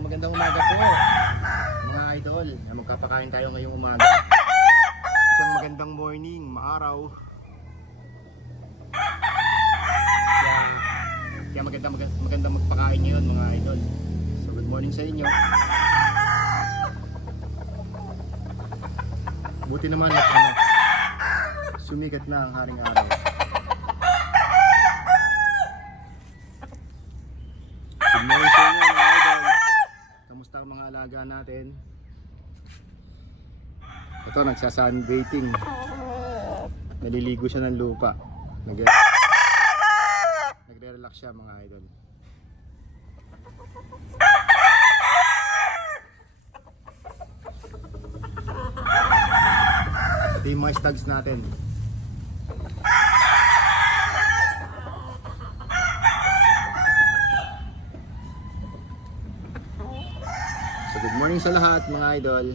magandang umaga po mga idol. Magkapakain tayo ngayong umaga. Isang magandang morning, maaraw. Kaya magandang magpakain ngayon mga idol. So good morning sa inyo. Buti naman at sumikat na ang haring araw. Good morning sa inyo mga idol. Kamusta ang mga alaga natin? Ito, nagsasunbathing. Naliligo siya ng lupa. Nagre-relax siya mga idol. Ito yung mga stags natin. So good morning sa lahat mga idol.